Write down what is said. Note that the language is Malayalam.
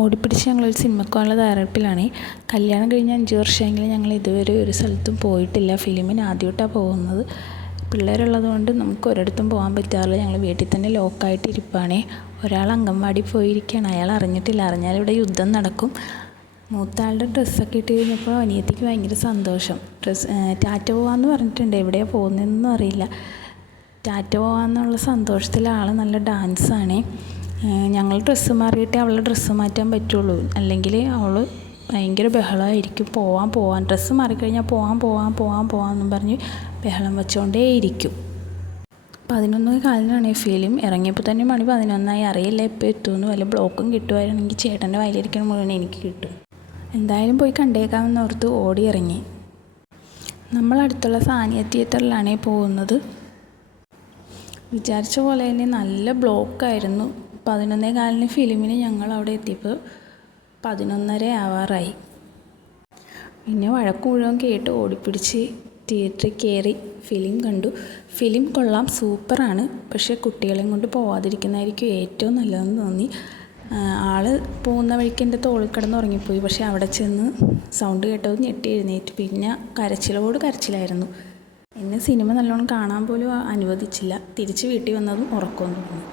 ഓടിപ്പിടിച്ച് ഞങ്ങളൊരു സിനിമയ്ക്ക് പോകാനുള്ള തയ്യാറെടുപ്പിലാണ്. കല്യാണം കഴിഞ്ഞ് 5 വർഷമെങ്കിലും ഞങ്ങൾ ഇതുവരെ ഒരു സ്ഥലത്തും പോയിട്ടില്ല. ഫിലിമിന് ആദ്യമായിട്ടാണ് പോകുന്നത്. പിള്ളേരുള്ളത് കൊണ്ട് നമുക്ക് ഒരിടത്തും പോകാൻ പറ്റാറില്ല. ഞങ്ങൾ വീട്ടിൽ തന്നെ ലോക്കായിട്ട് ഇരിക്കുകയാണ്. ഒരാൾ അംഗൻവാടി പോയിരിക്കുകയാണ്. അയാൾ അറിഞ്ഞിട്ടില്ല. അറിഞ്ഞാൽ ഇവിടെ യുദ്ധം നടക്കും. മൂത്താളുടെ ഡ്രസ്സൊക്കെ ഇട്ട് കഴിഞ്ഞപ്പോൾ അനിയത്തിക്ക് ഭയങ്കര സന്തോഷം. ടാറ്റ പോകാമെന്ന് പറഞ്ഞിട്ടുണ്ട്. എവിടെയാണ് പോകുന്നതെന്നൊന്നും അറിയില്ല. ടാറ്റ പോകാമെന്നുള്ള സന്തോഷത്തിൽ ആൾ നല്ല ഡാൻസാണ്. ഞങ്ങൾ ഡ്രസ്സ് മാറിയിട്ടേ അവളുടെ ഡ്രസ്സ് മാറ്റാൻ പറ്റുള്ളൂ. അല്ലെങ്കിൽ അവൾ ഭയങ്കര ബഹളമായിരിക്കും. പോവാൻ ഡ്രസ്സ് മാറിക്കഴിഞ്ഞാൽ പോവാമെന്നും പറഞ്ഞ് ബഹളം വെച്ചുകൊണ്ടേയിരിക്കും. 11:15 ഫിലിം. ഇറങ്ങിയപ്പോൾ തന്നെ മണി 11 അറിയില്ല എപ്പോൾ എത്തുമെന്ന്. വല്ല ബ്ലോക്കും കിട്ടുമായിരുന്നെങ്കിൽ ചേട്ടൻ്റെ വയലിരിക്കണ മുഴുവൻ എനിക്ക് കിട്ടും. എന്തായാലും പോയി കണ്ടേക്കാമെന്ന് ഓർത്ത് ഓടി ഇറങ്ങി. നമ്മളടുത്തുള്ള സാനിയ തിയേറ്ററിലാണ് പോകുന്നത്. വിചാരിച്ച പോലെ തന്നെ നല്ല ബ്ലോക്കായിരുന്നു. 11:15 ഫിലിമിന് ഞങ്ങൾ അവിടെ എത്തിയപ്പോൾ 11:30 ആവാറായി. പിന്നെ വഴക്ക് മുഴുവൻ കേട്ട് ഓടിപ്പിടിച്ച് തിയേറ്ററിൽ കയറി ഫിലിം കണ്ടു. ഫിലിം കൊള്ളാം, സൂപ്പറാണ്. പക്ഷേ കുട്ടികളെയും കൊണ്ട് പോവാതിരിക്കുന്നതായിരിക്കും ഏറ്റവും നല്ലതെന്ന് തോന്നി. ആൾ പോകുന്ന വഴിക്ക് എൻ്റെ തോളിൽ കിടന്ന് ഉറങ്ങിപ്പോയി. പക്ഷേ അവിടെ ചെന്ന് സൗണ്ട് കേട്ടത് ഞെട്ടി എഴുന്നേറ്റ്. പിന്നെ കരച്ചിലായിരുന്നു. എന്നെ സിനിമ നല്ലോണം കാണാൻ പോലും അനുവദിച്ചില്ല. തിരിച്ച് വീട്ടിൽ വന്നതും ഉറക്കം തോന്നി.